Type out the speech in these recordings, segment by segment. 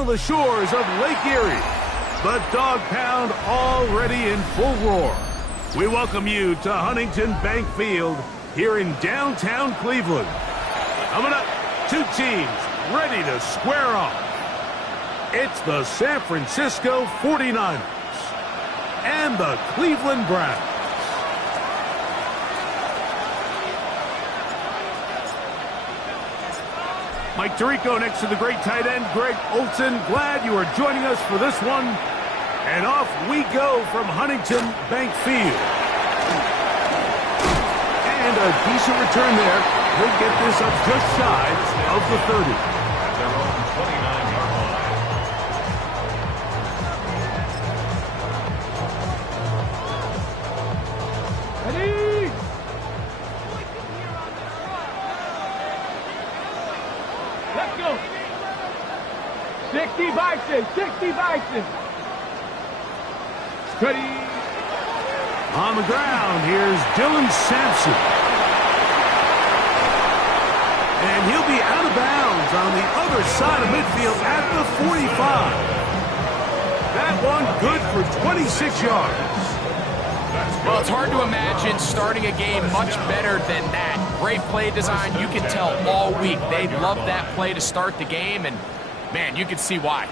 along the shores of Lake Erie. The Dog Pound already in full roar. We welcome you to Huntington Bank Field here in downtown Cleveland. Coming up, two teams ready to square off. It's the San Francisco 49ers and the Cleveland Browns. Mike Tirico next to the great tight end, Greg Olsen. Glad you are joining us for this one. And off we go from Huntington Bank Field. And a decent return there. He'll get this up just shy of the 30. At their own 29-yard line. Ready? Let's go. 60 Bison, 60 Bison. Ready. On the ground, here's Dylan Sampson. And he'll be out of bounds on the other side of midfield at the 45. That one good for 26 yards. Well, it's hard to imagine starting a game much better than that. Great play design. You can tell all week they love that play to start the game, and, man, you can see why.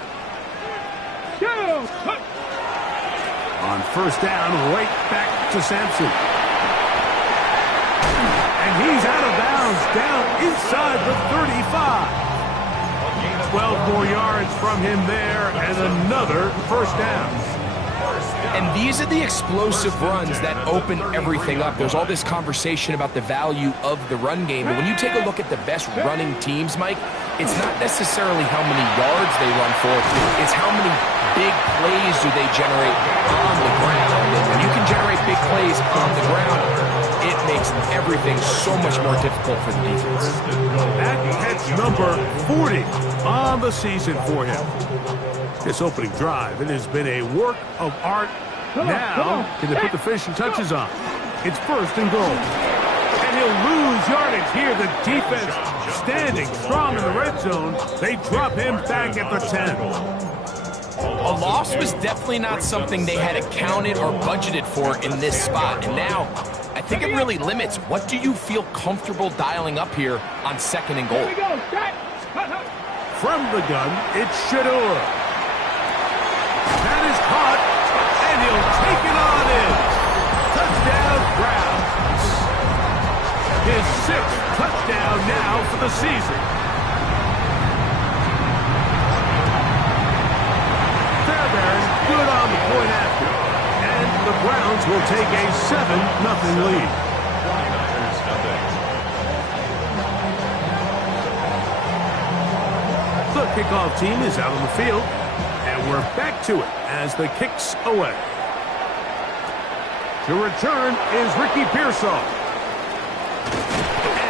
On first down, right back to Sampson. And he's out of bounds, down inside the 35. 12 more yards from him there, and another first down. And these are the explosive runs that open everything up. There's all this conversation about the value of the run game, but when you take a look at the best running teams, Mike, it's not necessarily how many yards they run for, it's how many big plays do they generate on the ground. And when you can generate big plays on the ground, it makes everything so much more difficult for the defense. That's number 40 on the season for him. This opening drive, it has been a work of art. Now, can they put the finishing touches on? It's first and goal. And he'll lose yardage here. The defense standing strong in the red zone. They drop him back at the 10. A loss was definitely not something they had accounted or budgeted for in this spot. And now, I think it really limits what do you feel comfortable dialing up here on second and goal. From the gun, it's Shedeur. That is caught, and he'll take it on in. Touchdown, Browns. His 6th touchdown now for the season. Fairbairn good on the point after, and the Browns will take a 7-0 lead. 49ers nothing. The kickoff team is out on the field. And we're back to it as the kick's away. To return is Ricky Pearsall.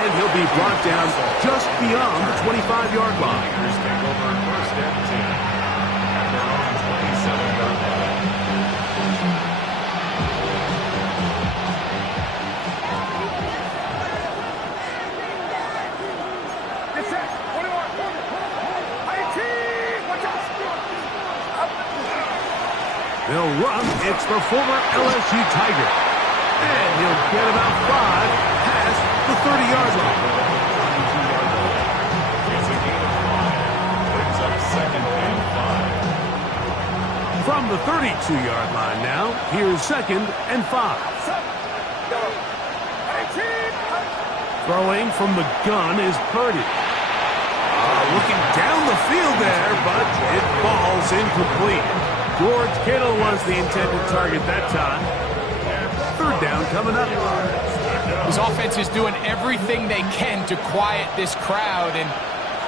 And he'll be brought down just beyond the 25-yard line. Niners take over first and 10 at their own 27-yard line. They'll run. It's the former LSU Tiger. And he'll get about 5 past the 30-yard line. It's a gain of 5. Brings up second and 5. From the 32-yard line now, here's second and 5. Throwing from the gun is Purdy. Looking down the field there, but it falls incomplete. George Kittle was the intended target that time. Third down coming up. This offense is doing everything they can to quiet this crowd, and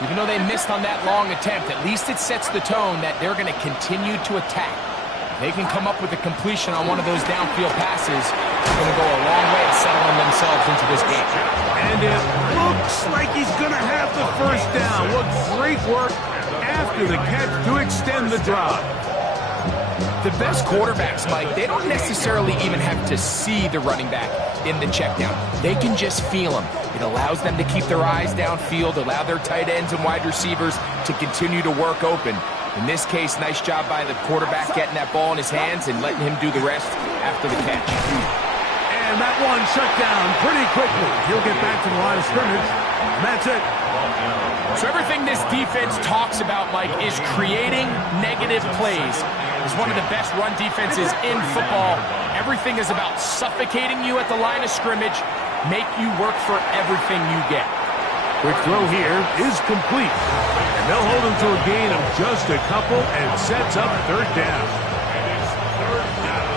even though they missed on that long attempt, at least it sets the tone that they're going to continue to attack. If they can come up with a completion on one of those downfield passes, they're going to go a long way to settling themselves into this game. And it looks like he's going to have the first down. What great work after the catch to extend the drive. The best quarterbacks, Mike, they don't necessarily even have to see the running back in the check down. They can just feel him. It allows them to keep their eyes downfield, allow their tight ends and wide receivers to continue to work open. In this case, nice job by the quarterback getting that ball in his hands and letting him do the rest after the catch. And that one shut down pretty quickly. He'll get back to the line of scrimmage, and that's it. So everything this defense talks about, Mike, is creating negative plays. It's one of the best run defenses in football. Everything is about suffocating you at the line of scrimmage, make you work for everything you get. Quick throw here is complete. And they'll hold him to a gain of just a couple and sets up third down. And it's third down.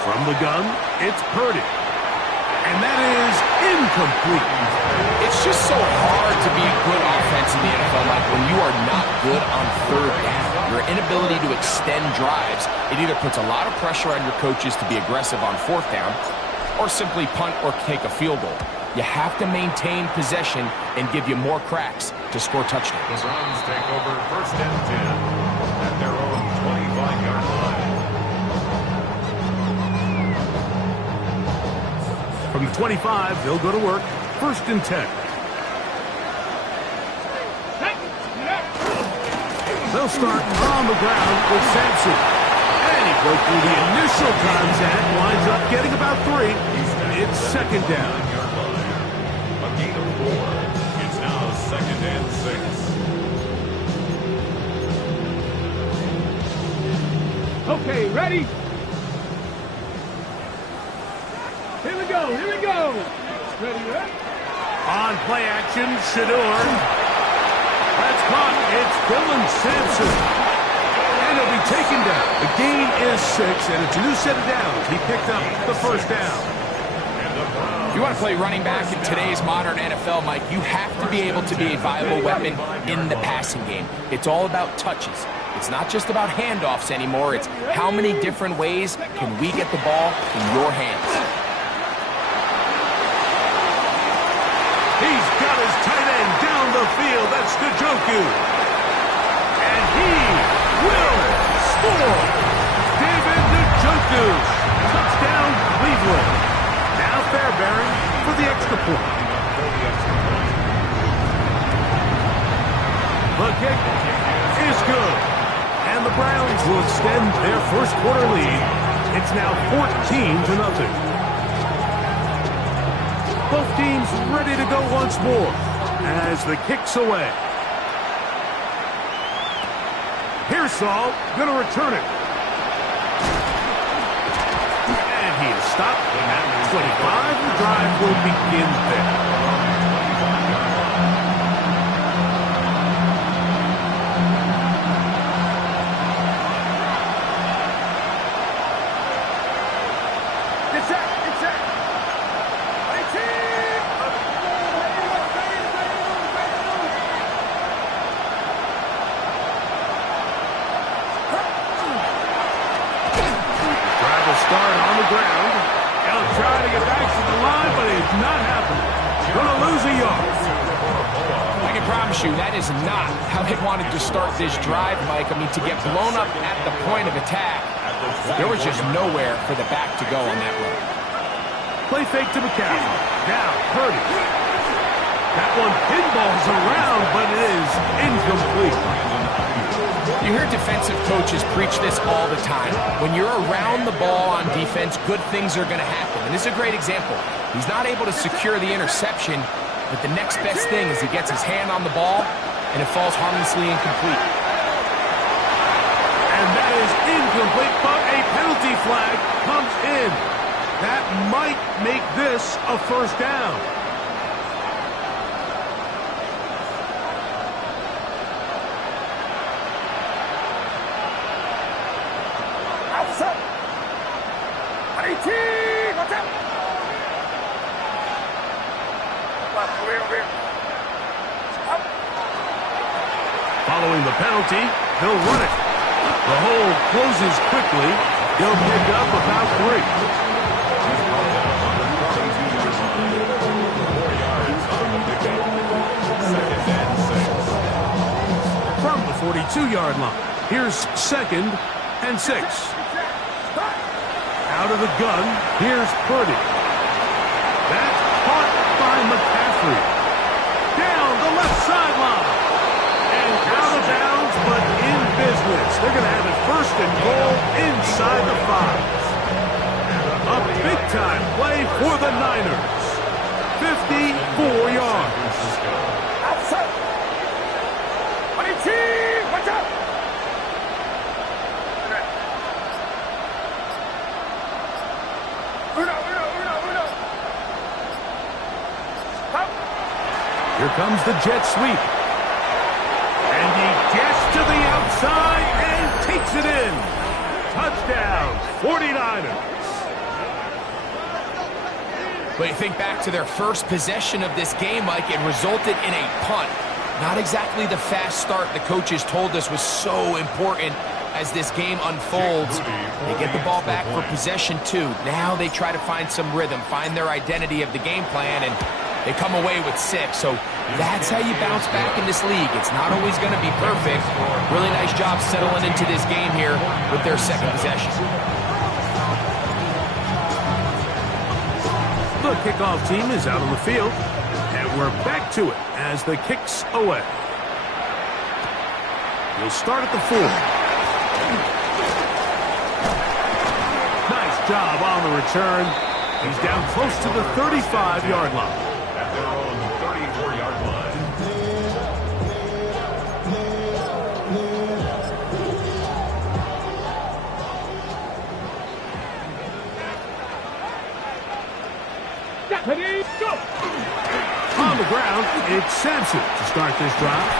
From the gun, it's Purdy. And that is incomplete. It's just so hard to be a good offense in the NFL, Mike, when you are not good on third down. Your inability to extend drives, it either puts a lot of pressure on your coaches to be aggressive on fourth down or simply punt or take a field goal. You have to maintain possession and give you more cracks to score touchdowns. The Browns take over first and 10 at their own 25-yard line. From the 25, they'll go to work. First and 10. They'll start on the ground with Sampson. And he broke through the initial contact, winds up getting about 3. It's second down. A gain of 4. It's now second and 6. Okay, ready? Here we go, here we go. Ready, ready? On play action, Shador. That's caught. It's Dylan Sampson. And he'll be taken down. The gain is 6, and it's a new set of downs. He picked up the first down. If you want to play running back in today's modern NFL, Mike, you have to be able to be a viable weapon in the passing game. It's all about touches. It's not just about handoffs anymore. It's how many different ways can we get the ball in your hands. He's got his tight end down the field. That's Njoku. And he will score. David Njoku. Touchdown, Cleveland. Now Fairbairn for the extra point. The kick is good. And the Browns will extend their first quarter lead. It's now 14-0. Both teams ready to go once more as the kick's away. Pearsall going to return it. And he is stopped at 25. The drive will begin there. Start on the ground. He'll try to get back to the line, but it's not happening. Going to lose a yard. I can promise you that is not how they wanted to start this drive, Mike. I mean, to get blown up at the point of attack, there was just nowhere for the back to go on that run. Play fake to McCaffrey. Now, Purdy. That one pinballs around, but it is incomplete. You hear defensive coaches preach this all the time. When you're around the ball on defense, good things are going to happen. And this is a great example. He's not able to secure the interception, but the next best thing is he gets his hand on the ball, and it falls harmlessly incomplete. And that is incomplete, but a penalty flag comes in. That might make this a first down. Following the penalty, they'll run it. The hole closes quickly. He'll pick up about 3. From the 42, 2-yard line. Here's 2nd and 6. Out of the gun, here's Purdy. That's caught by McCaffrey. Down the left sideline. And out of bounds, but in business. They're going to have it 1st and goal inside the 5. A big-time play for the Niners. 54 yards. Watch out! Here comes the jet sweep. And he gets to the outside and takes it in. Touchdown, 49ers. But you think back to their first possession of this game, Mike, it resulted in a punt. Not exactly the fast start the coaches told us was so important as this game unfolds. They get the ball back for possession 2. Now they try to find some rhythm, find their identity of the game plan, and they come away with 6. So that's how you bounce back in this league. It's not always going to be perfect. Really nice job settling into this game here with their 2nd possession. The kickoff team is out on the field, and we're back to it as the kick's away. We'll start at the 4. Nice job on the return. He's down close to the 35-yard line. At their own 34-yard line. Ready, go! On the ground, it's Sampson to start this drive.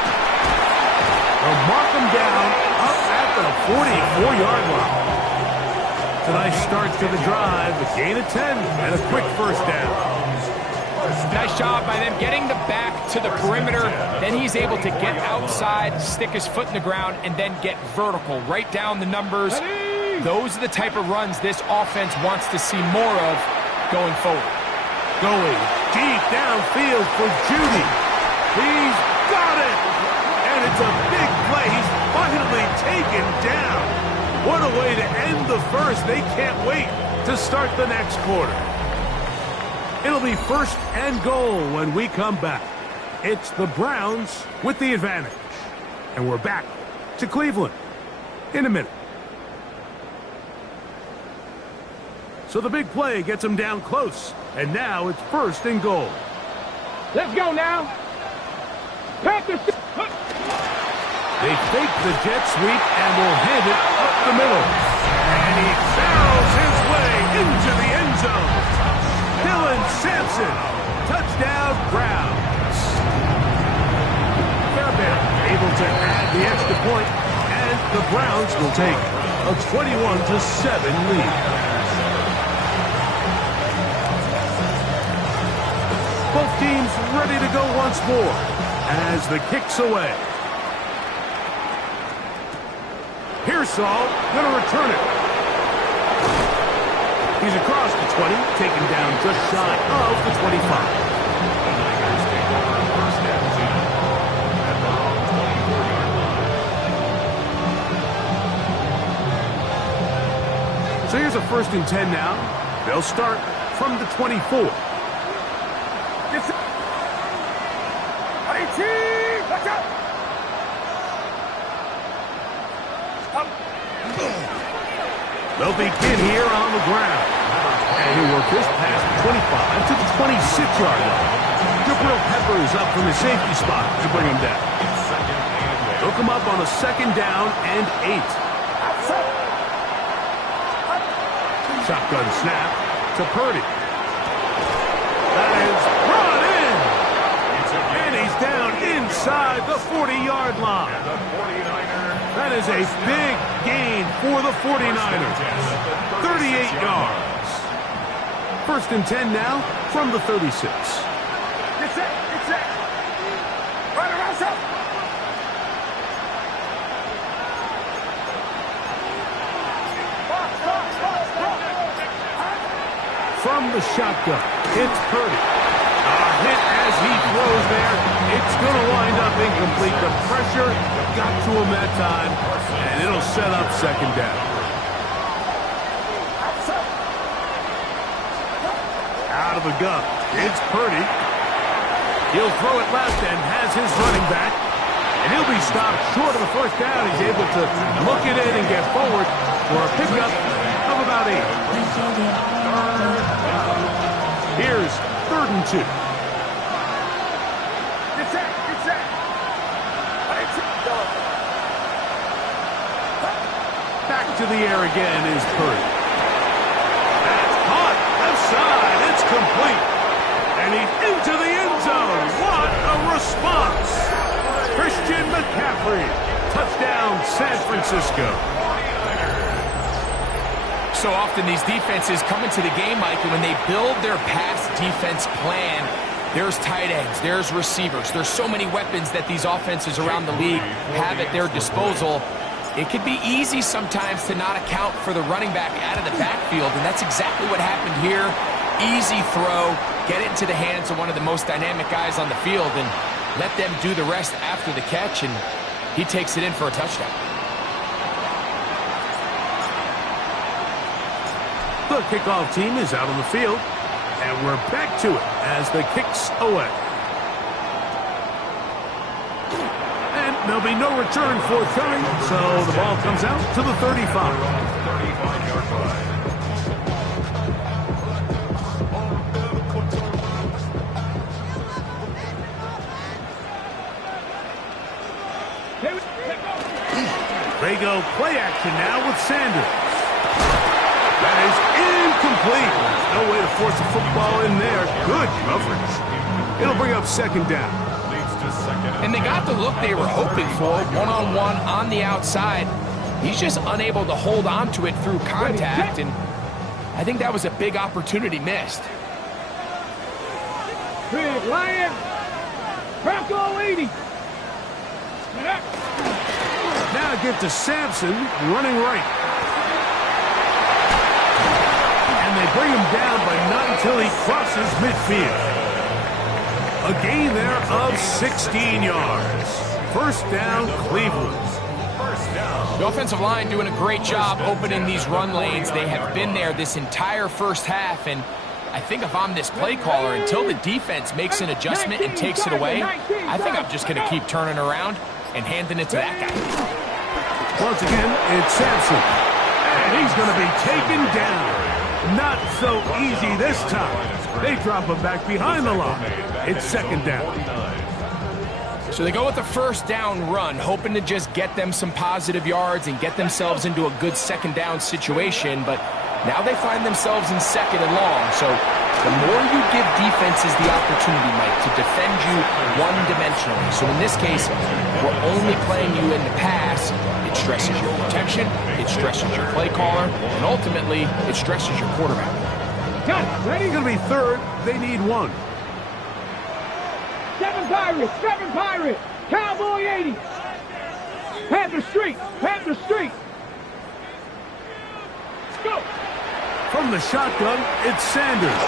They'll mark him down up at the 44-yard line. It's a nice start to the drive, a gain of 10, and a quick 1st down. Nice job by them getting the back to the perimeter. Then he's able to get outside, stick his foot in the ground, and then get vertical. Right down the numbers. Those are the type of runs this offense wants to see more of going forward. Going deep downfield for Judy. He's got it! And it's a big play. He's finally taken down. What a way to end the first. They can't wait to start the next quarter. It'll be 1st and goal when we come back. It's the Browns with the advantage. And we're back to Cleveland in a minute. So the big play gets them down close. And now it's 1st and goal. Let's go now. Panthers. They fake the jet sweep and will hand it up the middle. And he barrels his way into the end zone. Dylan Sampson. Touchdown, Browns. Fairbairn able to add the extra point, and the Browns will take a 21-7 lead. Both teams ready to go once more as the kick's away. Pearsall going to return it. He's across the 20, taken down just shy of the 25. The Niners take over 1st and 10 at their own 24-yard line. So here's a 1st and 10 now. They'll start from the 24. Watch out! They'll begin here on the ground. And he'll work this past the 25 to the 26-yard line. Jabril Peppers up from the safety spot to bring him down. They'll come up on a 2nd down and 8. Shotgun snap to Purdy. That is brought in. And he's down inside the 40-yard line. That is a big gain for the 49ers. 38 yards. 1st and 10 now from the 36. It's set. Right around, sir. From the shotgun, it's Purdy. A hit as he throws there, It's going to wind up incomplete. The pressure got to him that time, and it'll set up second down. Out of the gun, it's Purdy. He'll throw it left and has his running back. And he'll be stopped short of the first down. He's able to look it in and get forward for a pickup of about 8. Here's 3rd and 2. Back to the air again is Purdy. That's caught. Left side. It's complete. And he's into the end zone. What a response. Christian McCaffrey. Touchdown, San Francisco. So often these defenses come into the game, Mike, and when they build their pass defense plan, there's tight ends, there's receivers, there's so many weapons that these offenses around the league have at their disposal. It could be easy sometimes to not account for the running back out of the backfield, and that's exactly what happened here. Easy throw, get it into the hands of one of the most dynamic guys on the field, and let them do the rest after the catch, and he takes it in for a touchdown. The kickoff team is out on the field, and we're back to it as the kick's away. And there'll be no return forthcoming, so the ball comes out to the 35. 35-yard line. They go play action now with Sanders. That is incomplete. No way to force a football in there. Good coverage. It'll bring up second down. And they got the look they were hoping for, one-on-one on the outside. He's just unable to hold on to it through contact, and I think that was a big opportunity missed. Big Lion. Bronco 80. Now get to Sampson, running right. And they bring him down, but not until he crosses midfield. A gain there of 16 yards. First down, Cleveland. The offensive line doing a great job opening these run lanes. They have been there this entire first half, and I think if I'm this play caller, until the defense makes an adjustment and takes it away, I think I'm just going to keep turning around and handing it to that guy. Once again, it's Sampson. And he's going to be taken down. Not so easy this time. They drop him back behind the line. It's second down. So they go with the first down run, hoping to just get them some positive yards and get themselves into a good second down situation, but now they find themselves in second and long. So the more you give defenses the opportunity, Mike, to defend you one-dimensionally. So in this case, we're only playing you in the pass. It stresses your protection, it stresses your play caller, and ultimately, it stresses your quarterback. Got it. Ready? It's going to be third. They need one. 7 Pirates. 7 Pirates. Cowboy 80. Panther Street. Panther Street. Let's go. From the shotgun, it's Sanders.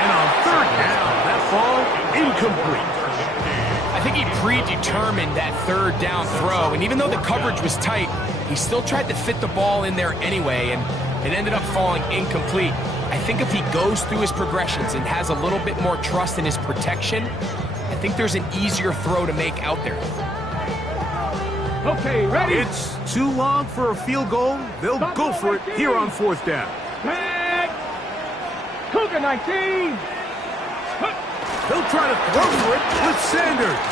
And on third down, that ball incomplete. I think he predetermined that third down throw, and even though the coverage was tight, he still tried to fit the ball in there anyway, and it ended up falling incomplete. I think if he goes through his progressions and has a little bit more trust in his protection, I think there's an easier throw to make out there. Okay, ready? It's too long for a field goal. They'll go for it here on fourth down. Tag. Cougar 19. They'll try to throw for it with Sanders.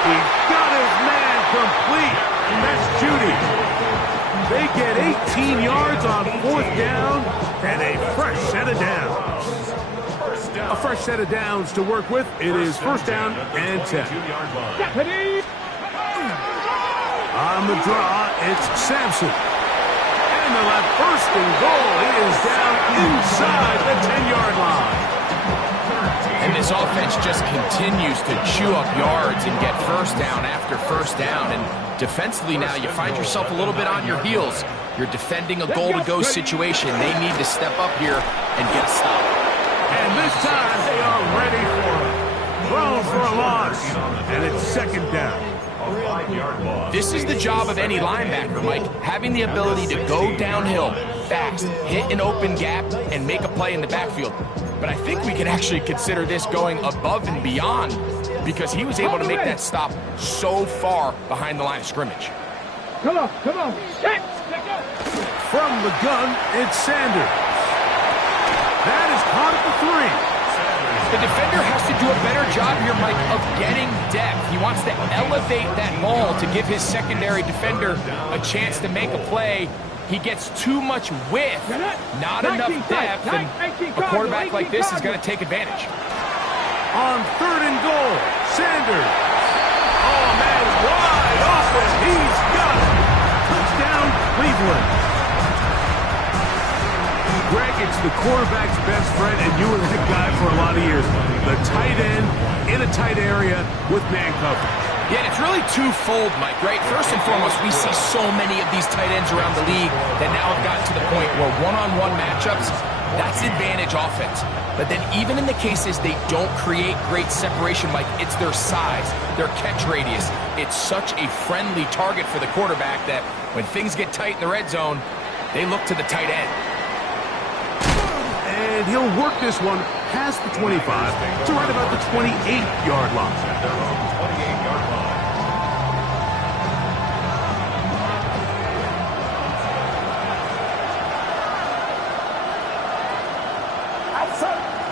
He got his man complete, and that's Judy. They get 18 yards on fourth down and a fresh set of downs. A fresh set of downs to work with. It is first down and 10. Deputy. On the draw, it's Sampson. And they'll have first and goal. He is down inside the 10-yard line. And this offense just continues to chew up yards and get first down after first down. And defensively now, you find yourself a little bit on your heels. You're defending a goal-to-go situation. They need to step up here and get a stop. And This time they are ready for it. Thrown for a loss, and it's second down. A 5-yard loss. This is the job of any linebacker, Mike, having the ability to go downhill fast, hit an open gap, and make a play in the backfield. But I think we can actually consider this going above and beyond because he was able to make that stop so far behind the line of scrimmage. Come on, come on. Set, let go. From the gun, it's Sanders. That is caught at the 3. The defender has to do a better job here, Mike, of getting depth. He wants to elevate that ball to give his secondary defender a chance to make a play. He gets too much width, not enough depth, and a quarterback like this is going to take advantage. On 3rd and goal, Sanders. Oh, man, wide open. He's got it. Touchdown, Cleveland. Greg, it's the quarterback's best friend, and you were that guy for a lot of years. The tight end in a tight area with man coverage. Yeah, it's really twofold, Mike, right? First and foremost, we see so many of these tight ends around the league that now have gotten to the point where one-on-one matchups, that's advantage offense. But then even in the cases they don't create great separation, Mike, it's their size, their catch radius. It's such a friendly target for the quarterback that when things get tight in the red zone, they look to the tight end. And he'll work this one past the 25 to right about the 28-yard line. At their own 28-yard line.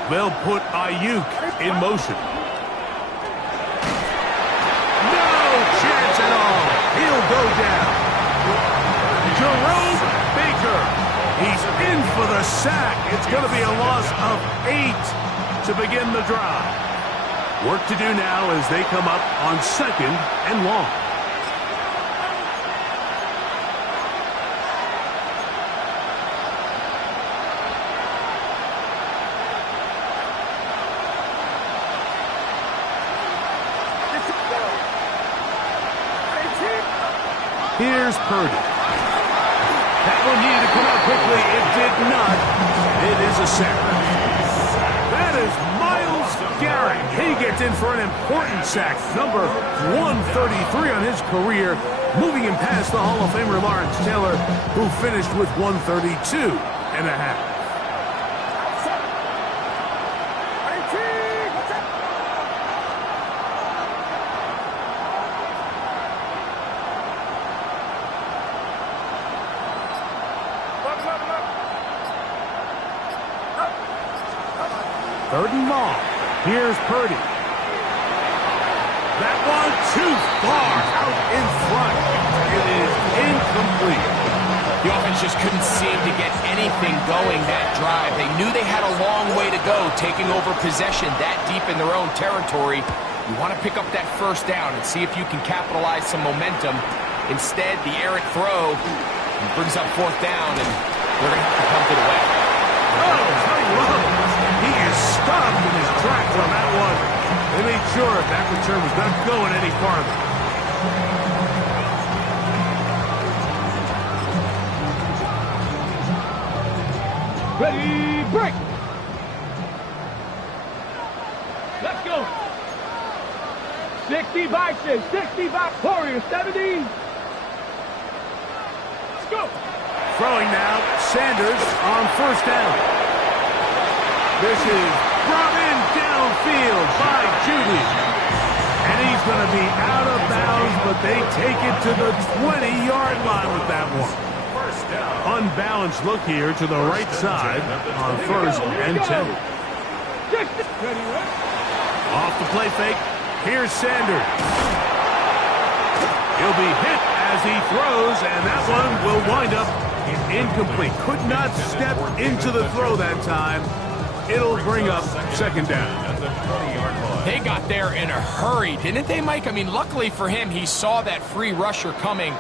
They'll put Ayuk in motion. No chance at all. He'll go down. Jerome Baker. He's in for the sack. It's going to be a loss of 8 to begin the drive. Work to do now as they come up on 2nd and long. Here's Purdy. That one needed to come out quickly. It did not. It is a sack. That is Myles Garrett. He gets in for an important sack. Number 133 on his career, moving him past the Hall of Famer Lawrence Taylor, who finished with 132 and a half. Third and long. Here's Purdy. That one too far out in front. It is incomplete. The offense just couldn't seem to get anything going that drive. They knew they had a long way to go, taking over possession that deep in their own territory. You want to pick up that first down and see if you can capitalize some momentum. Instead, the errant throw brings up 4th down, and they're going to have to punt it away. Oh, hello. He is stopped in his tracks on that one. They made sure that return was not going any farther. Ready, break. Let's go. 60 Vikings, 60 Warriors, 70. Let's go. Throwing now, Sanders on 1st down. This is brought in downfield by Judy. And he's going to be out of bounds, but they take it to the 20-yard line with that one. Unbalanced look here to the right side on 1st and 10. Off the play fake. Here's Sanders. He'll be hit as he throws, and that one will wind up incomplete. Could not step into the throw that time. It'll bring up 2nd down. They got there in a hurry, didn't they, Mike? I mean, luckily for him, he saw that free rusher coming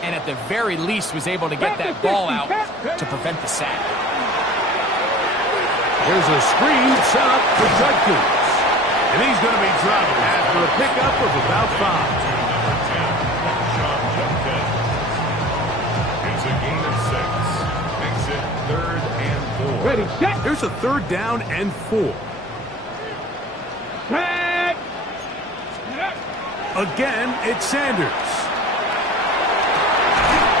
and at the very least was able to get that ball out to prevent the sack. There's a screen set up for Judkins. And he's going to be dropped after a pickup of about 5. It's a gain of 6. Makes it 3rd and 4. Ready, set. Here's a 3rd down and 4. Set. Again, it's Sanders.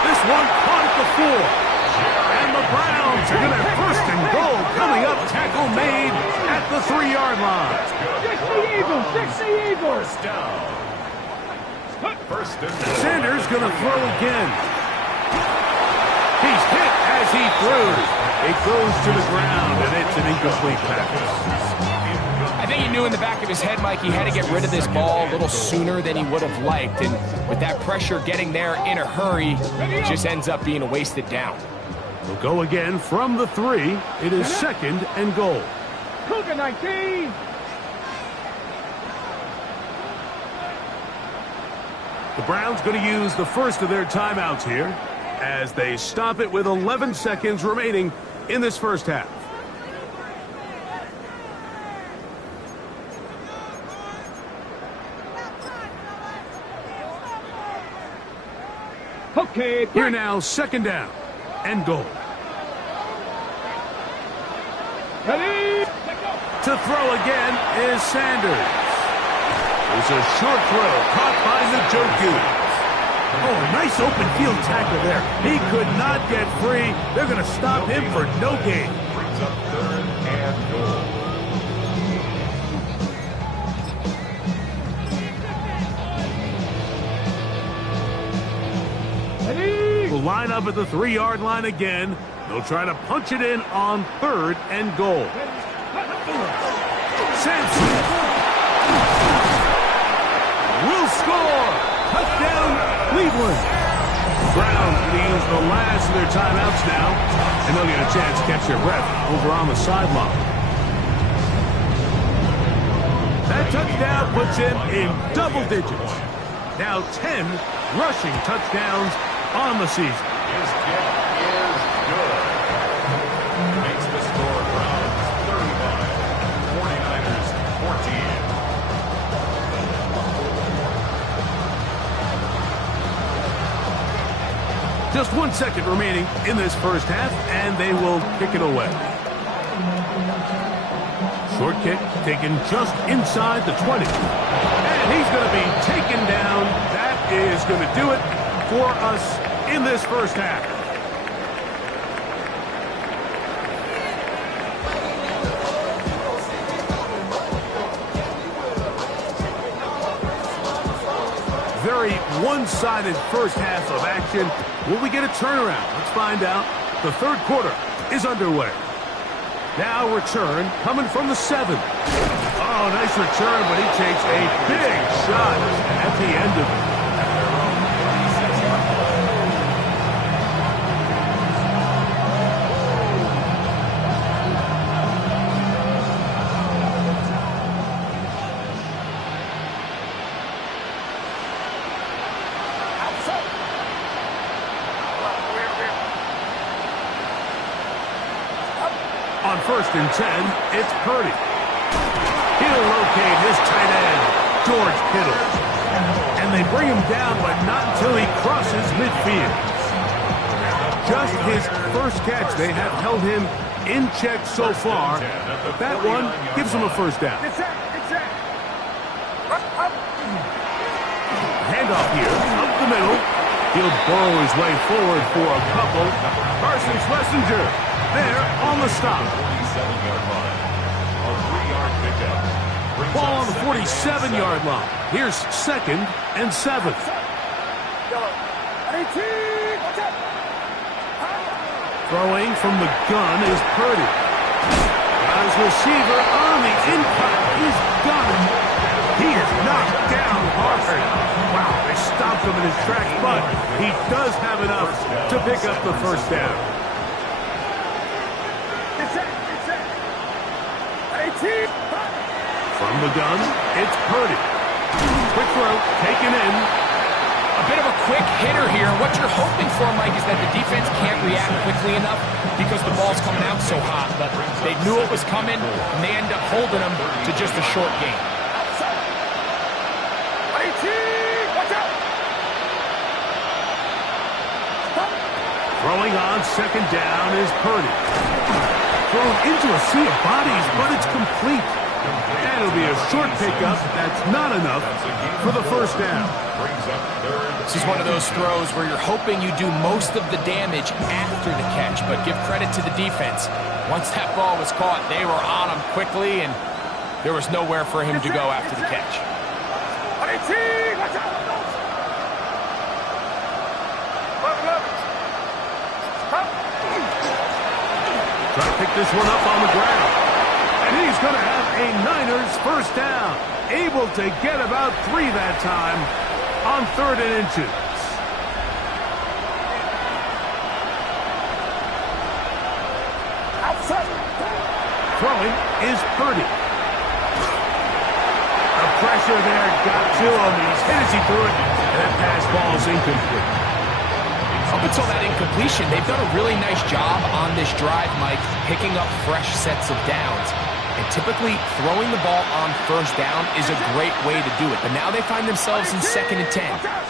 This one caught at the 4. And the Browns are going to have 1st and goal coming up. Tackle made at the 3-yard line. 60 Eagles, 60 Eagles. First down. First and goal. Sanders going to throw again. He's hit as he throws. It goes to the ground, and it's an incomplete pass. I think he knew in the back of his head, Mike, he had to get rid of this ball a little sooner than he would have liked. And with that pressure getting there in a hurry, it just ends up being a wasted down. We'll go again from the 3. It is 2nd and goal. Cougar 19. The Browns going to use the first of their timeouts here as they stop it with 11 seconds remaining in this first half. Okay, Here now, 2nd down and goal. ready. To throw again is Sanders. There's a short throw caught by Njoku. Oh, nice open field tackle there. He could not get free. They're going to stop him for no gain. Brings up 3rd and goal. Ready. Will line up at the 3-yard line again. They'll try to punch it in on 3rd and goal. Sampson will score. Touchdown, Cleveland. Browns going to use the last of their timeouts now, and they'll get a chance to catch their breath over on the sideline. That touchdown puts him in double digits. Now 10 rushing touchdowns on the season. His kick is good. Makes the score Browns 35, 49ers 14. Just 1 second remaining in this first half, and they will kick it away. Short kick taken just inside the 20. And he's going to be taken down. That is going to do it for us in this first half. Very one-sided first half of action. Will we get a turnaround? Let's find out. The 3rd quarter is underway. Now return coming from the 7. Oh, nice return, but he takes a big shot at the end of it. On 1st and 10, it's Purdy. He'll locate his tight end, George Kittle. And they bring him down, but not until he crosses midfield. Just his first catch. They have held him in check so far. That one gives him a first down. Handoff here, up the middle. He'll burrow his way forward for a couple. Carson Schlesinger there on the stop. 47-yard line. A 3-yard pickup. Brings Ball up on the 47-yard line. Here's 2nd and 7. Throwing from the gun is Purdy. Got his receiver on the in-cut. He's got him. He is knocked down hard. Wow, they stopped him in his tracks, but he does have enough to pick up the first down. From the gun, it's Purdy. Quick throw, taken in. A bit of a quick hitter here. What you're hoping for, Mike, is that the defense can't react quickly enough because the ball's coming out so hot. But they knew it was coming, and they end up holding them to just a short game. Throwing on 2nd down is Purdy. thrown into a sea of bodies, but it's complete. And it'll be a short pickup. That's not enough for the first down. This is one of those throws where you're hoping you do most of the damage after the catch, but give credit to the defense. Once that ball was caught, they were on him quickly, and there was nowhere for him to go after the catch. Try to pick this one up on the ground. And he's going to have a Niners first down. Able to get about 3 that time on 3rd and inches. Throwing is Purdy. The pressure there got to him. He's hit as he threw it. And that pass ball is incomplete. Up until that incompletion, they've done a really nice job on this drive, Mike, picking up fresh sets of downs. And typically, throwing the ball on first down is a great way to do it. But now they find themselves in 2nd and 10.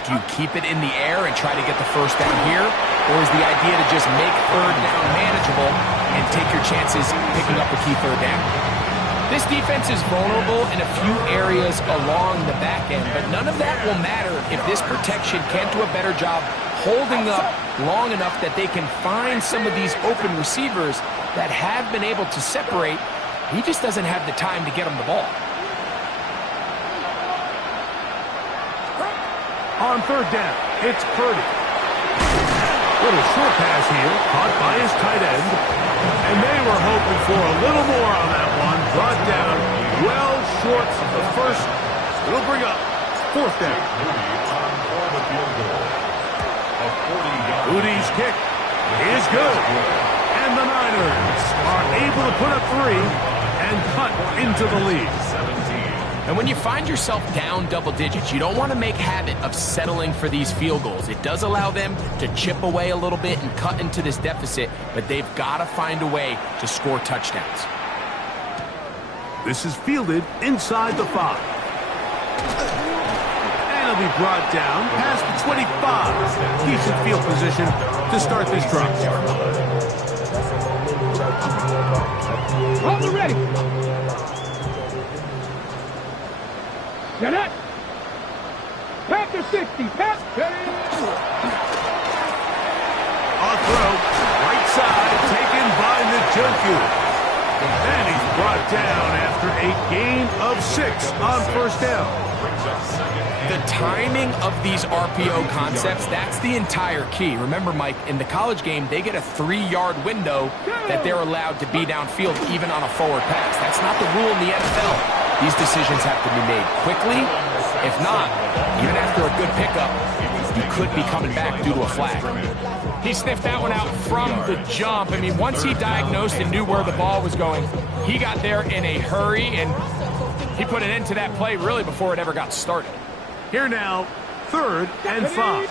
Do you keep it in the air and try to get the first down here? Or is the idea to just make 3rd down manageable and take your chances picking up a key 3rd down? This defense is vulnerable in a few areas along the back end, but none of that will matter if this protection can't do a better job holding up long enough that they can find some of these open receivers that have been able to separate. He just doesn't have the time to get them the ball. On 3rd down, it's Purdy. Little short pass here, caught by his tight end. And they were hoping for a little more on that one. Brought down well short of the first. It'll bring up 4th down. Moody's kick is good. And the Niners are able to put up 3 and cut into the lead. And when you find yourself down double digits, you don't want to make habit of settling for these field goals. It does allow them to chip away a little bit and cut into this deficit, but they've got to find a way to score touchdowns. This is fielded inside the 5. And it'll be brought down past the 25. Decent field position to start this drive. Hold the ready. Janet. Pack to 60. Pack. On throw. Right side. Taken by Njoku. And he's brought down after a gain of 6 on first down. The timing of these RPO concepts, that's the entire key. Remember, Mike, in the college game, they get a 3-yard window that they're allowed to be downfield even on a forward pass. That's not the rule in the NFL. These decisions have to be made quickly. If not, even after a good pickup, you could be coming back due to a flag. He sniffed that one out from the jump. I mean, once he diagnosed and knew where the ball was going, he got there in a hurry, and he put an end to that play really before it ever got started. Here now, 3rd and 5.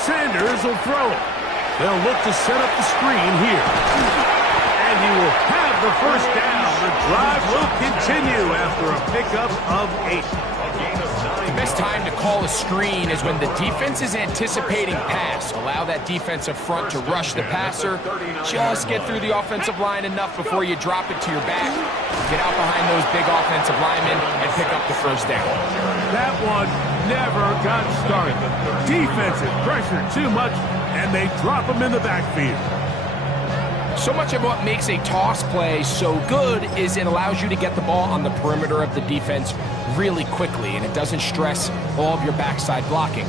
Sanders will throw it. They'll look to set up the screen here. And he will have the first down. The drive will continue after a pickup of 8. The best time to call a screen is when the defense is anticipating pass. Allow that defensive front to rush the passer. Just get through the offensive line enough before you drop it to your back. Get out behind those big offensive linemen and pick up the first down. That one never got started. Defensive pressure too much, and they drop him in the backfield. So much of what makes a toss play so good is it allows you to get the ball on the perimeter of the defense really quickly, and it doesn't stress all of your backside blocking.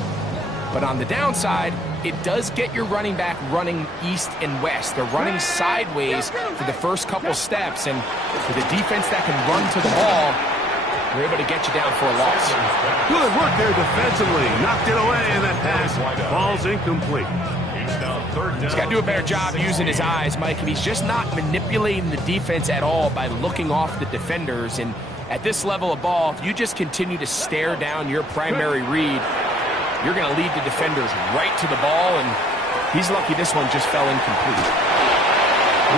But on the downside, it does get your running back running east and west. They're running sideways for the first couple steps, and for the defense that can run to the ball, they're able to get you down for a loss. Good work there defensively. Knocked it away, and that pass ball's incomplete. He's got to do a better job using his eyes, Mike, and he's just not manipulating the defense at all by looking off the defenders. And at this level of ball, if you just continue to stare down your primary read, you're going to lead the defenders right to the ball, and he's lucky this one just fell incomplete.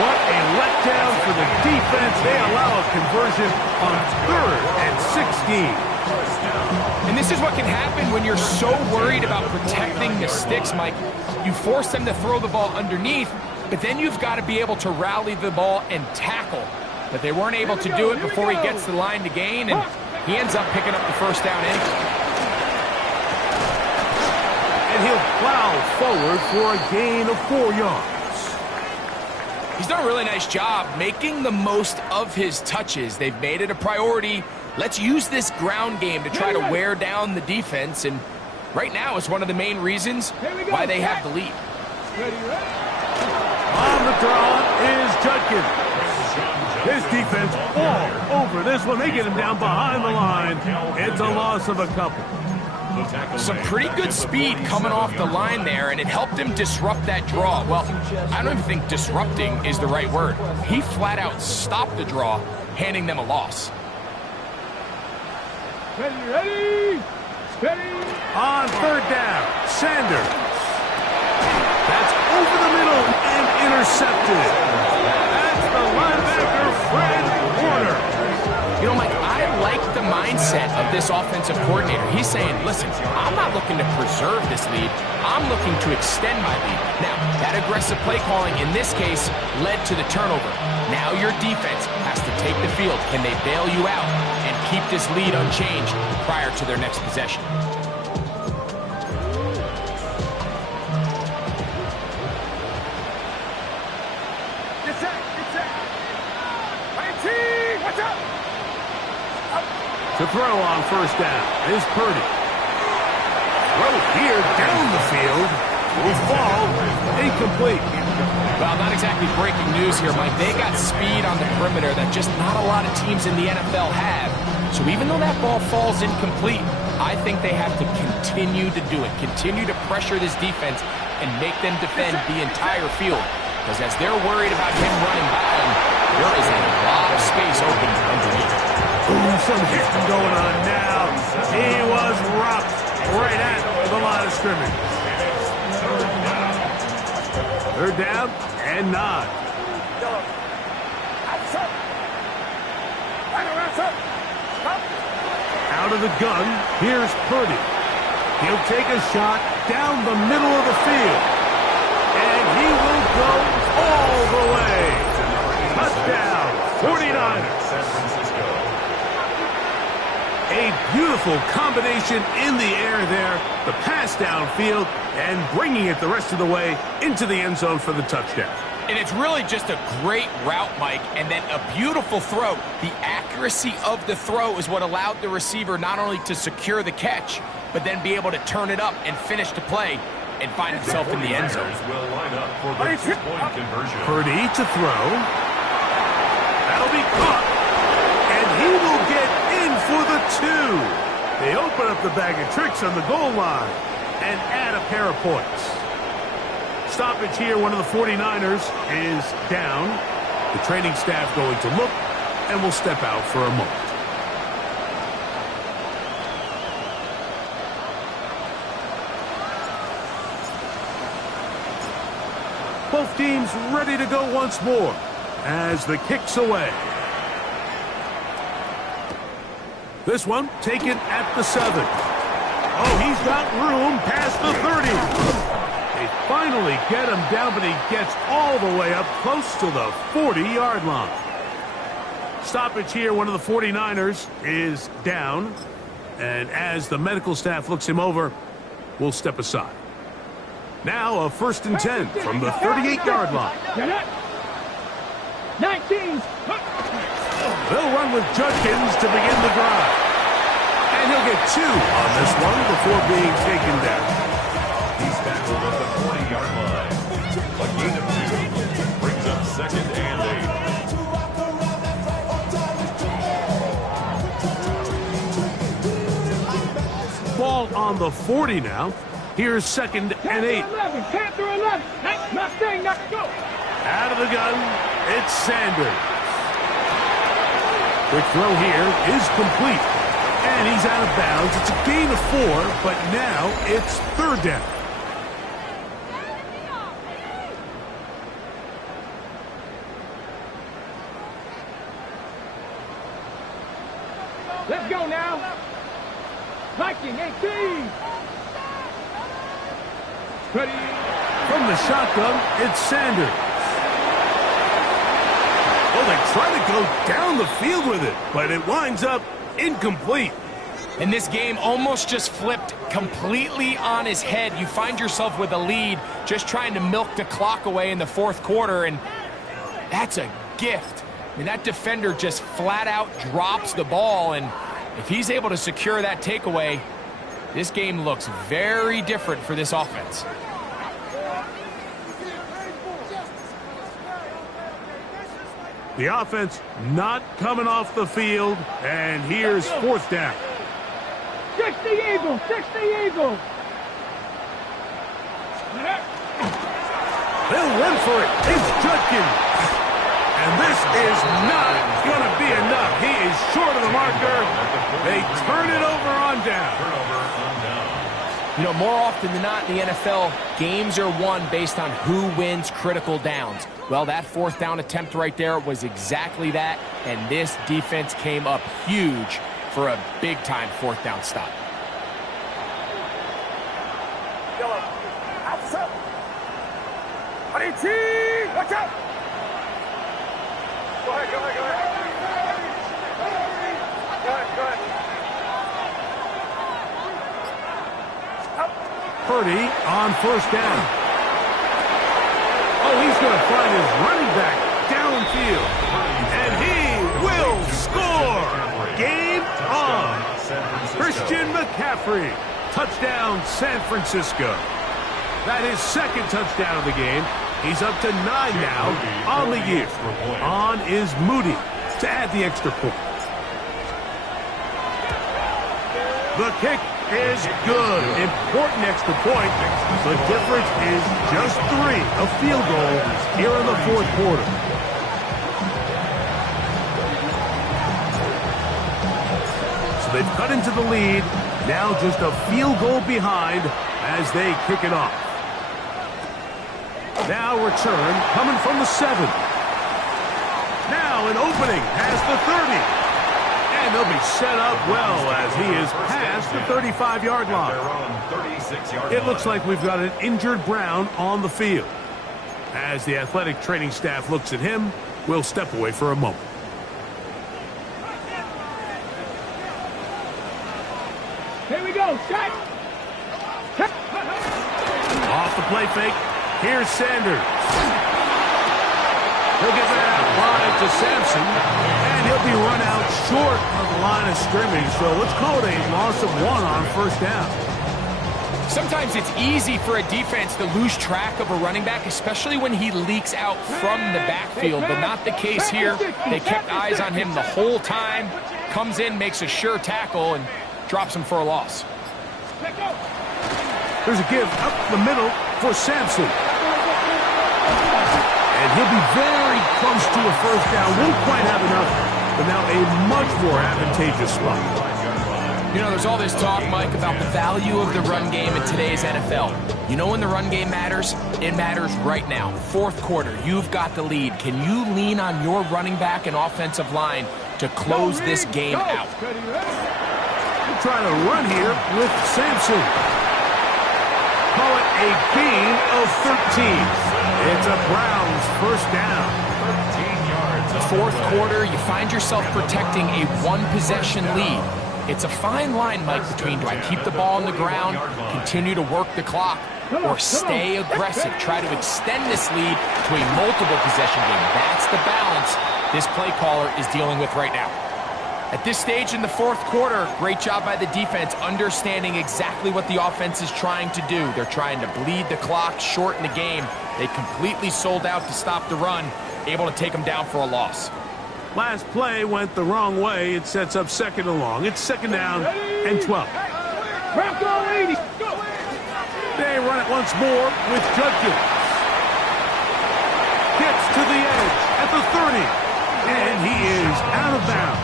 What a letdown for the defense. They allow a conversion on 3rd and 16. And this is what can happen when you're so worried about protecting the sticks, Mike. You force them to throw the ball underneath, but then you've got to be able to rally the ball and tackle. But they weren't able to do it before he gets to the line to gain, and he ends up picking up the first down anyway. And he'll plow forward for a gain of 4 yards. He's done a really nice job making the most of his touches. They've made it a priority. Let's use this ground game to try to wear down the defense, and right now is one of the main reasons why they have the lead. On the draw is Judkins. His defense all over this one. They get him down behind the line. It's a loss of a couple. Some pretty good speed coming off the line there, and it helped him disrupt that draw. Well, I don't even think disrupting is the right word. He flat out stopped the draw, handing them a loss. Ready, steady. On third down, Sanders. That's over the middle and intercepted. That's the linebacker, Fred Warner. You know, Mike, I like the mindset of this offensive coordinator. He's saying, listen, I'm not looking to preserve this lead. I'm looking to extend my lead. Now, that aggressive play calling in this case led to the turnover. Now your defense has to take the field. Can they bail you out and keep this lead unchanged prior to their next possession? To throw on first down is Purdy. Throw here down the field. Will fall incomplete. Well, not exactly breaking news here, Mike. They got speed on the perimeter that just not a lot of teams in the NFL have. So even though that ball falls incomplete, I think they have to continue to do it. Continue to pressure this defense and make them defend the entire field. Because as they're worried about him running by them, there is a lot of space open underneath. Ooh, some hitting going on now. He was rocked right at the line of scrimmage. Third down and 9. Out of the gun, here's Purdy. He'll take a shot down the middle of the field. And he will go all the way. Touchdown, 49ers. San Francisco. A beautiful combination in the air there. The pass downfield and bringing it the rest of the way into the end zone for the touchdown. And it's really just a great route, Mike, and then a beautiful throw. The accuracy of the throw is what allowed the receiver not only to secure the catch, but then be able to turn it up and finish the play and find himself in the end zone. Will line up for the 2-point conversion. Purdy to throw. That'll be caught. And he will get in for the 2. They open up the bag of tricks on the goal line and add a pair of points. Stoppage here, one of the 49ers is down. The training staff going to look and will step out for a moment. Both teams ready to go once more as the kick's away. This one taken at the 7. Oh, he's got room past the 30. They finally get him down, but he gets all the way up close to the 40-yard line. Stoppage here, one of the 49ers is down. And as the medical staff looks him over, we'll step aside. Now a 1st and 10 from the 38-yard line. 19. They'll run with Judkins to begin the drive. And he'll get 2 on this one before being taken down. He's tackled at the 40-yard line. A gain of 2 brings up 2nd and 8. Ball on the 40 now. Here's 2nd and 8. 11. Panther 11. Nice Mustang, let's go. Out of the gun, it's Sanders. Quick throw here is complete. And he's out of bounds. It's a gain of 4, but now it's 3rd down. Let's go now. Viking 18. Ready. From the shotgun, it's Sanders. Oh, they try to go down the field with it, but it winds up incomplete. And this game almost just flipped completely on his head. You find yourself with a lead, just trying to milk the clock away in the fourth quarter, and that's a gift. I mean, that defender just flat out drops the ball, and if he's able to secure that takeaway, this game looks very different for this offense. The offense not coming off the field, and here's fourth down. 60 Eagles, 60 Eagles. They'll run for it. It's Judkins. And this is not going to be enough. He is short of the marker. They turn it over on down. You know, more often than not in the NFL, games are won based on who wins critical downs. Well, that fourth down attempt right there was exactly that, and this defense came up huge for a big-time fourth down stop. Watch out! Go ahead. Go ahead. Purdy on first down. Oh, he's going to find his running back downfield. And he will score. Game on. Christian McCaffrey. Touchdown, San Francisco. That is second touchdown of the game. He's up to 9 now on the year. On is Moody to add the extra point. The kick is good. Important extra point. The difference is just 3. A field goal here in the fourth quarter. So they've cut into the lead. Now just a field goal behind as they kick it off. Now return coming from the 7. Now an opening past the 30. And they'll be set up well as he is past the 35-yard line. It looks like we've got an injured Brown on the field. As the athletic training staff looks at him, we'll step away for a moment. Here we go, shot! Off the play fake. Here's Sanders. He'll get that out wide to Sampson, and he'll be run out short of the line of scrimmage. So let's call it a loss of 1 on first down. Sometimes it's easy for a defense to lose track of a running back, especially when he leaks out from the backfield, but not the case here. They kept eyes on him the whole time. Comes in, makes a sure tackle, and drops him for a loss. There's a give up the middle for Sampson. And he'll be very close to a first down. Won't quite have enough, but now a much more advantageous spot. You know, there's all this talk, Mike, about the value of the run game in today's NFL. You know when the run game matters? It matters right now. Fourth quarter, you've got the lead. Can you lean on your running back and offensive line to close this game out? We're trying to run here with Sampson. Call it a gain of 13. It's a Browns first down. 13 yards. Fourth quarter, you find yourself protecting a one-possession lead. It's a fine line, Mike, between do I keep the ball on the ground, continue to work the clock, or stay aggressive, try to extend this lead to a multiple possession game. That's the balance this play caller is dealing with right now. At this stage in the fourth quarter, great job by the defense understanding exactly what the offense is trying to do. They're trying to bleed the clock, shorten the game. They completely sold out to stop the run, able to take them down for a loss. Last play went the wrong way. It sets up second and long. It's second down and 12. Bronco 80. They run it once more with Judkins. Gets to the edge at the 30. And he is out of bounds.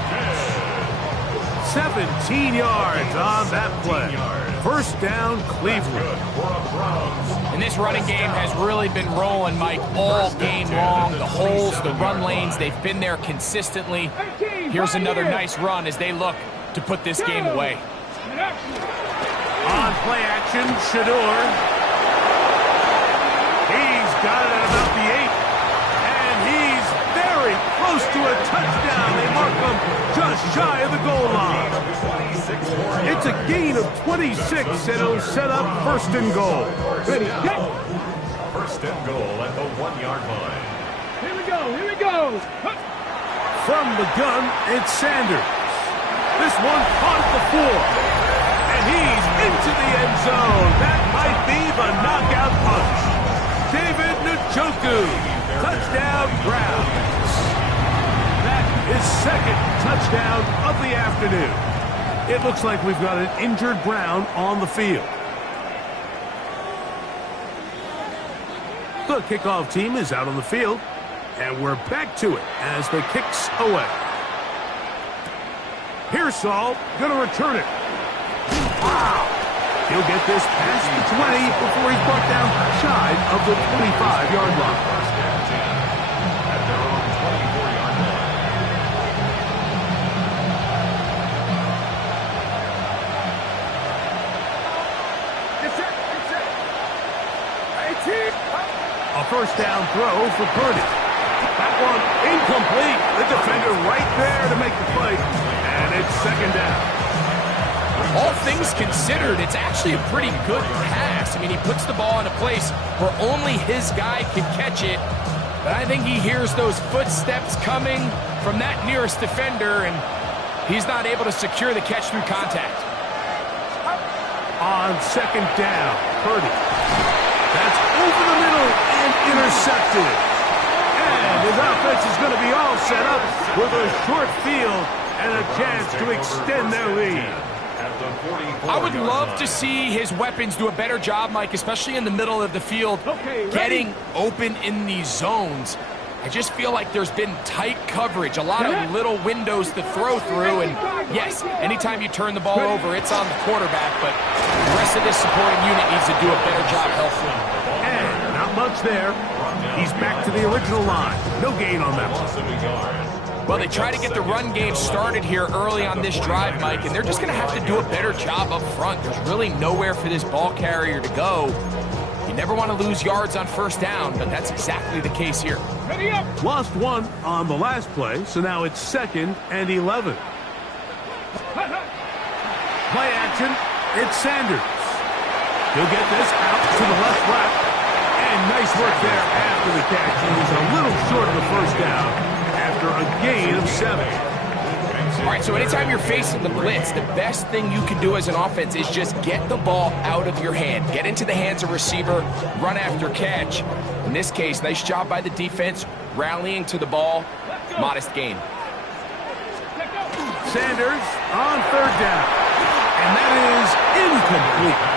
17 yards on that play. First down, Cleveland. And this running game has really been rolling, Mike, all game long. The holes, the run lanes, they've been there consistently. Here's another nice run as they look to put this game away. On play action, Shador. He's got it at about the 8. And he's very close close to a touchdown. They mark them just shy of the goal line. It's a gain of 26, and it'll set up first and goal. Ready, get. First and goal at the 1-yard line. Here we go, here we go. From the gun, it's Sanders. This one caught at the 4. And he's into the end zone. That might be the knockout punch. David Njoku. Touchdown, Browns. That is second touchdown of the afternoon. It looks like we've got an injured Brown on the field. The kickoff team is out on the field, and we're back to it as the kick's away. Pearsall going to return it. Wow! He'll get this past the 20 before he's brought down shy of the 25-yard line. First and 10 at their own 24-yard line. A first down throw for Purdy. That one incomplete. The defender right there to make the play. And it's second down. All things considered, it's actually a pretty good pass. I mean, he puts the ball in a place where only his guy can catch it. But I think he hears those footsteps coming from that nearest defender, and he's not able to secure the catch through contact. On second down, Purdy. That's over the middle and intercepted. And his offense is going to be all set up with a short field and a chance to extend their lead. I would love to see his weapons do a better job, Mike, especially in the middle of the field, getting open in these zones. I just feel like there's been tight coverage, a lot of little windows to throw through, and yes, anytime you turn the ball over, it's on the quarterback, but the rest of this supporting unit needs to do a better job helping. And not much there. He's back to the original line. No gain on that one. Well, they try to get the run game started here early on this drive, Mike, and they're just going to have to do a better job up front. There's really nowhere for this ball carrier to go. You never want to lose yards on first down, but that's exactly the case here. Ready up. Lost one on the last play, so now it's 2nd and 11. Play action, it's Sanders. He'll get this out to the left wrap. And nice work there after the catch. He was a little short of the first down after a gain of 7. All right, so anytime you're facing the blitz, the best thing you can do as an offense is just get the ball out of your hand. Get into the hands of receiver, run after catch. In this case, nice job by the defense, rallying to the ball. Modest gain. Sanders on 3rd down. And that is incomplete.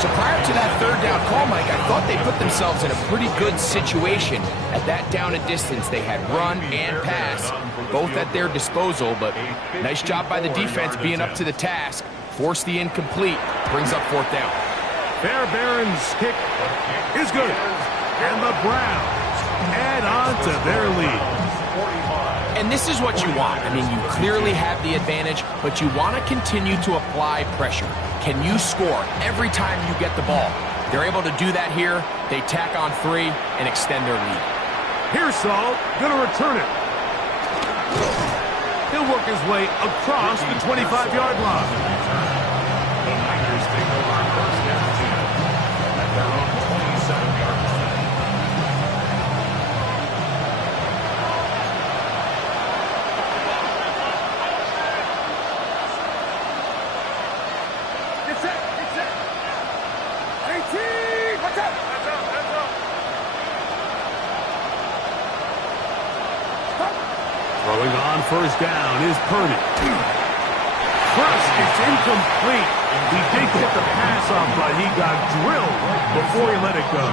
So prior to that 3rd down call, Mike, I thought they put themselves in a pretty good situation at that down and distance. They had run and pass, both at their disposal, but nice job by the defense being up to the task. Forced the incomplete, brings up 4th down. Fairbairn's kick is good. And the Browns add on to their lead. And this is what you want. I mean, you clearly have the advantage, but you want to continue to apply pressure. Can you score every time you get the ball? They're able to do that here. They tack on 3 and extend their lead. Pearsall going to return it. He'll work his way across the 25-yard line. The Niners take over first and 10 at their own 27-yard line. Throwing on first down is Purdy. First, it's incomplete. He did get the pass off, but he got drilled before he let it go.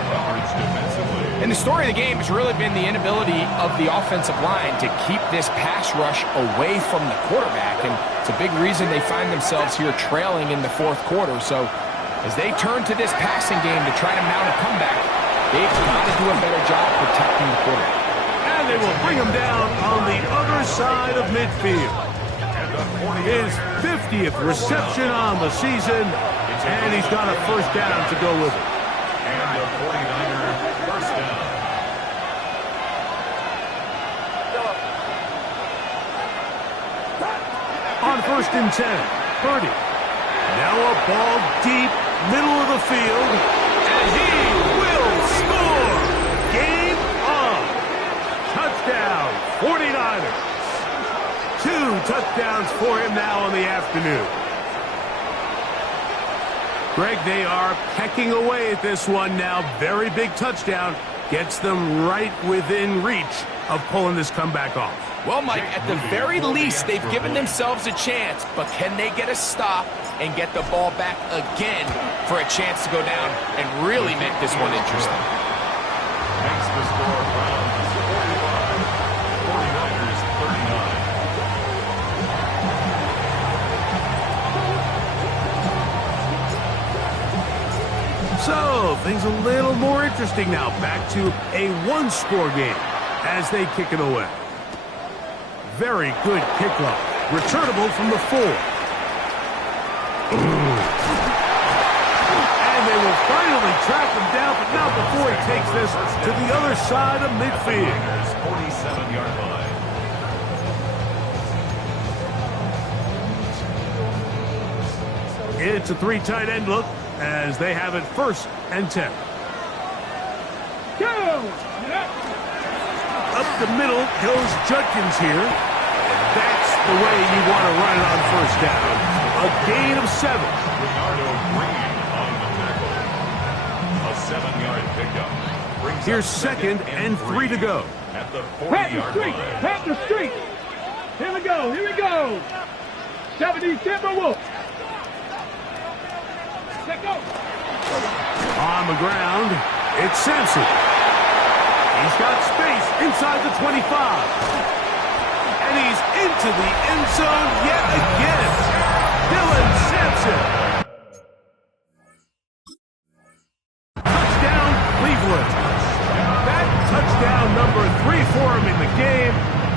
And the story of the game has really been the inability of the offensive line to keep this pass rush away from the quarterback. And it's a big reason they find themselves here trailing in the 4th quarter. So as they turn to this passing game to try to mount a comeback, they've got to do a better job protecting the quarterback. And they will bring him down on the other side of midfield. His 50th reception on the season, and he's got a first down to go with it. And a 49er first down. 1st and 10. Purdy. Now a ball deep, middle of the field, and he will score! Game on! Touchdown, 49ers. 2 touchdowns for him now in the afternoon. Greg, they are pecking away at this one now. Very big touchdown. Gets them right within reach of pulling this comeback off. Well, Mike, at the very least, they've given themselves a chance, but can they get a stop and get the ball back again for a chance to go down and really make this one interesting? Makes the score Browns 45, 49ers 39. So, things a little more interesting now. Back to a one-score game as they kick it away. Very good kickoff. Returnable from the 4. And they will finally track him down, but not before he takes this to the other side of midfield. 47-yard line. It's a 3 tight end look as they have it 1st and 10. Up the middle goes Judkins here. That's the way you want to run it on 1st down. A gain of 7. Bernardo Green on the tackle. A 7-yard pickup. Brings Here's up 2nd and 3 to go. At the Panther 40-yard Street! line. Panther Street! Here we go, here we go! 70 Timberwolves! Let go! On the ground, it's Sampson. He's got space inside the 25. And he's into the end zone yet again. Dylan Sampson. Touchdown, Cleveland. That touchdown number 3 for him in the game,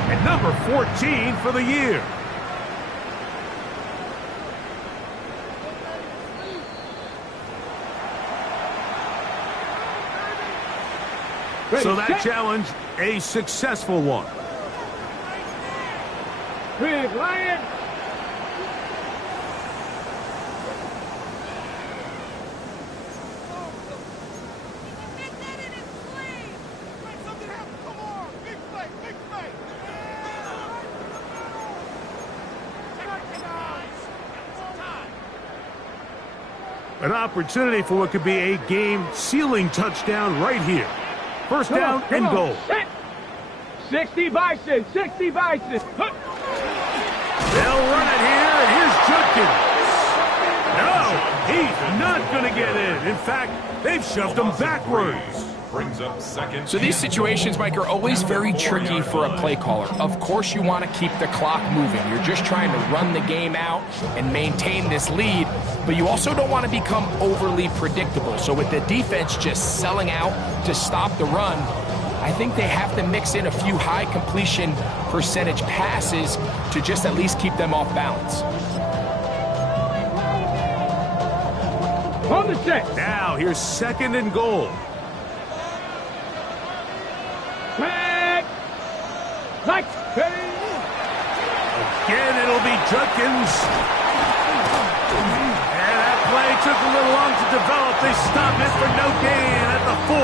and number 14 for the year. So that challenge, a successful one. Big Lion! An opportunity for what could be a game-sealing touchdown right here. 1st down and goal. 60 Bison, 60 Bison. They'll run it here, and here's Judkins. No, he's not going to get in. In fact, they've shoved him backwards. Brings up 2nd. So these situations, Mike, are always very tricky for a play caller. Of course, you want to keep the clock moving. You're just trying to run the game out and maintain this lead, but you also don't want to become overly predictable. So with the defense just selling out to stop the run, I think they have to mix in a few high completion percentage passes to just at least keep them off balance. On the set. Now, here's 2nd and goal. Back. Like. Again, it'll be Judkins. And that play took a little long to develop. They stop it for no gain at the 4.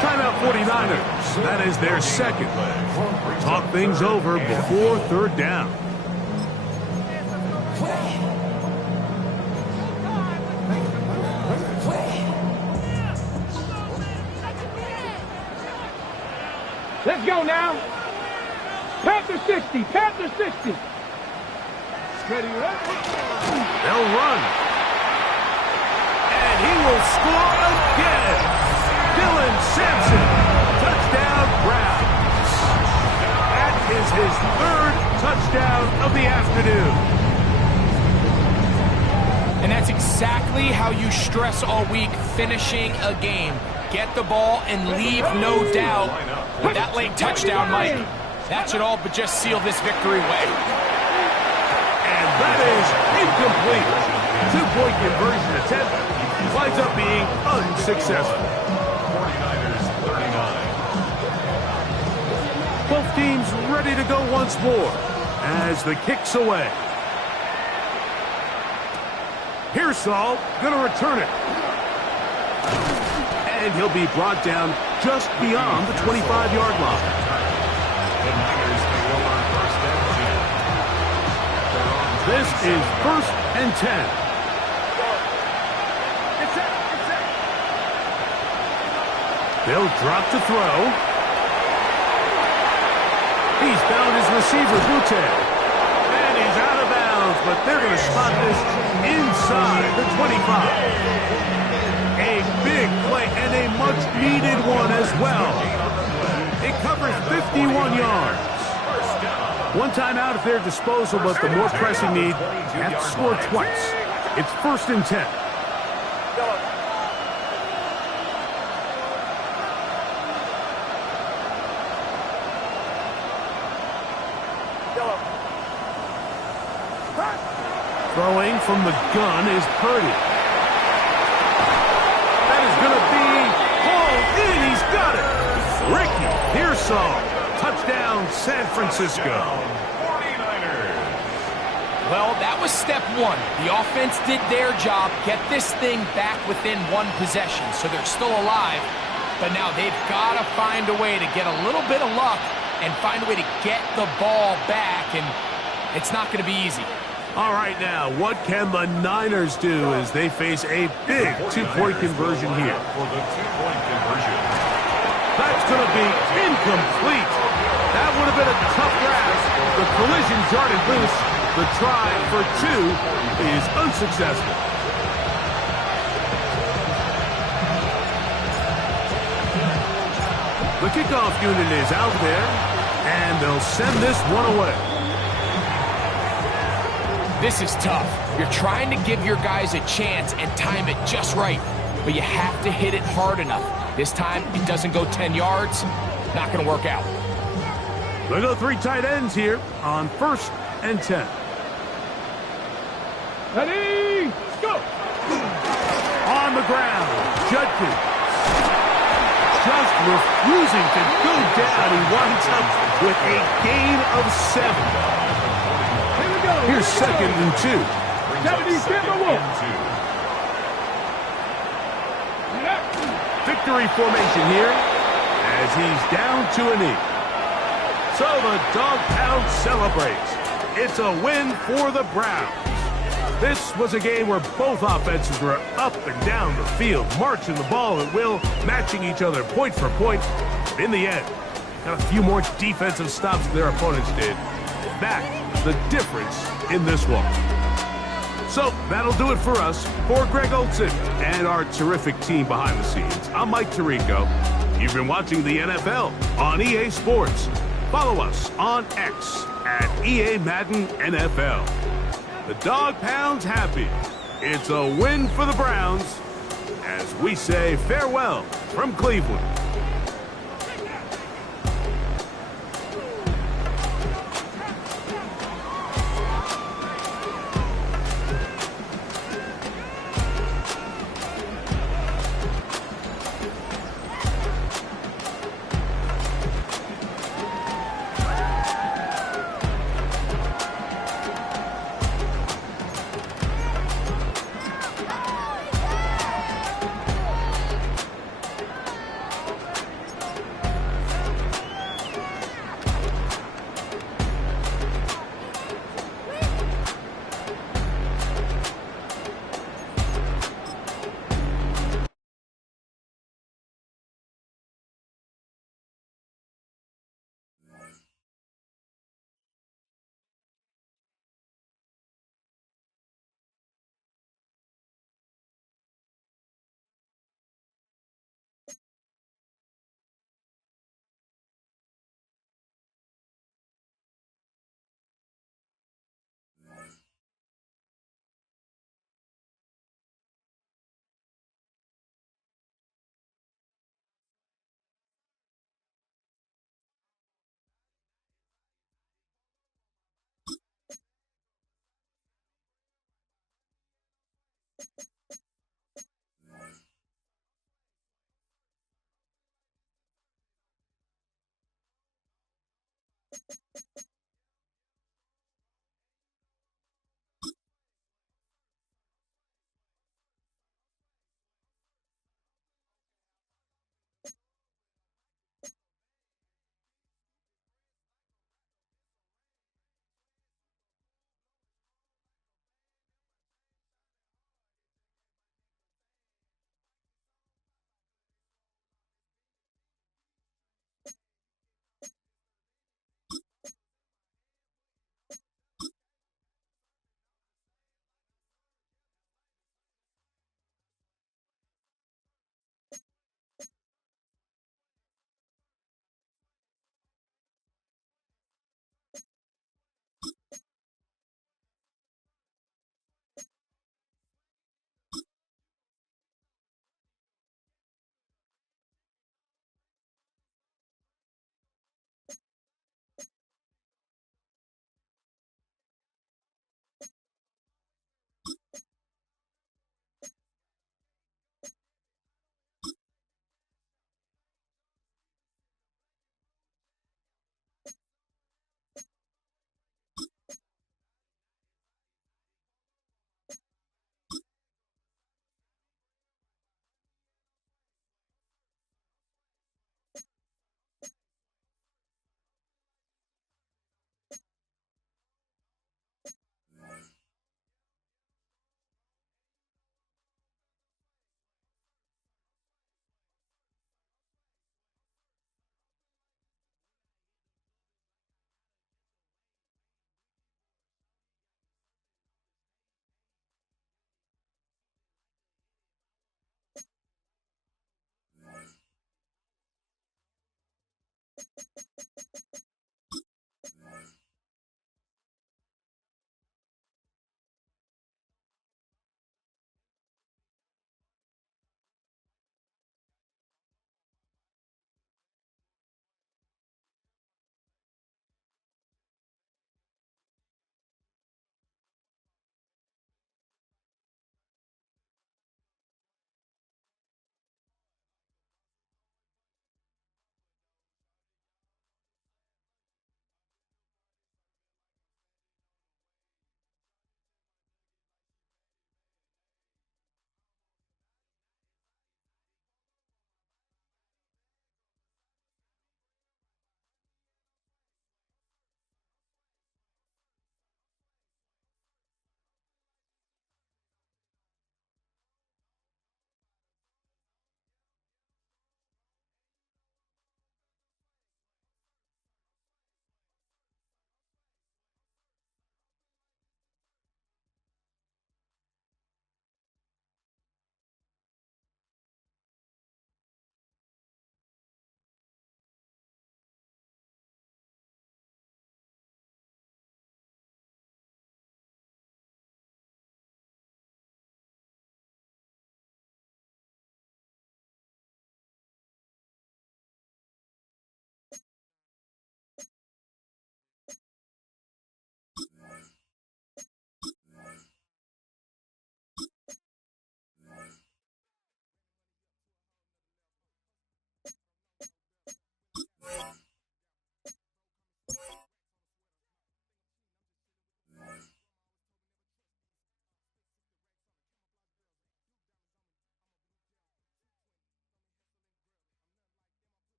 Timeout 49ers. That is their 2nd. Talk things over before 3rd down. Let's go now. Panther 60, Panther 60. Ready, They'll run. And he will score again. Dylan Sampson. Touchdown, Browns. That is his 3rd touchdown of the afternoon. And that's exactly how you stress all week, finishing a game. Get the ball and leave no doubt. With that late touchdown, Mike, that should all but just seal this victory away. And that is incomplete. 2-point conversion attempt winds up being unsuccessful. 49ers 39. Both teams ready to go once more. as the kick's away. Pearsall going to return it. And he'll be brought down just beyond the 25-yard line. The Niners take over first and 10. This is first and 10. They'll drop to throw. He's found his receiver, Butte. And he's out of bounds, but they're going to spot this inside the 25. A big play and a much-needed one as well. It covers 51 yards. One timeout at their disposal, but the more pressing need, have to score twice. It's first and 10. Throwing from the gun is Purdy. That is going to be hauled in. He's got it. Ricky Pearsall. Touchdown, San Francisco. 49ers. Well, that was step one. The offense did their job, get this thing back within one possession, so they're still alive. But now they've got to find a way to get a little bit of luck and find a way to get the ball back, and it's not going to be easy. All right, now, what can the Niners do as they face a big two-point conversion here? For the two-point conversion. That's going to be incomplete. That would have been a tough grasp. The collision darted loose. The try for two is unsuccessful. The kickoff unit is out there, and they'll send this one away. This is tough. You're trying to give your guys a chance and time it just right, but you have to hit it hard enough. This time, it doesn't go 10 yards. Not going to work out. They go three tight ends here on first and 10. Ready, go! On the ground, Judkins. Just refusing to go down. He winds up with a gain of 7. Here's second and 2. Victory formation here as he's down to a knee. So the Dog Pound celebrates. It's a win for the Browns. This was a game where both offenses were up and down the field, marching the ball at will, matching each other point for point. In the end, got a few more defensive stops than their opponents did. That's the difference in this one. So that'll do it for us. For Greg Olson and our terrific team behind the scenes, I'm Mike Tirico. You've been watching the NFL on EA Sports. Follow us on X at EA Madden NFL. The Dog Pound's happy. It's a win for the Browns as we say farewell from Cleveland.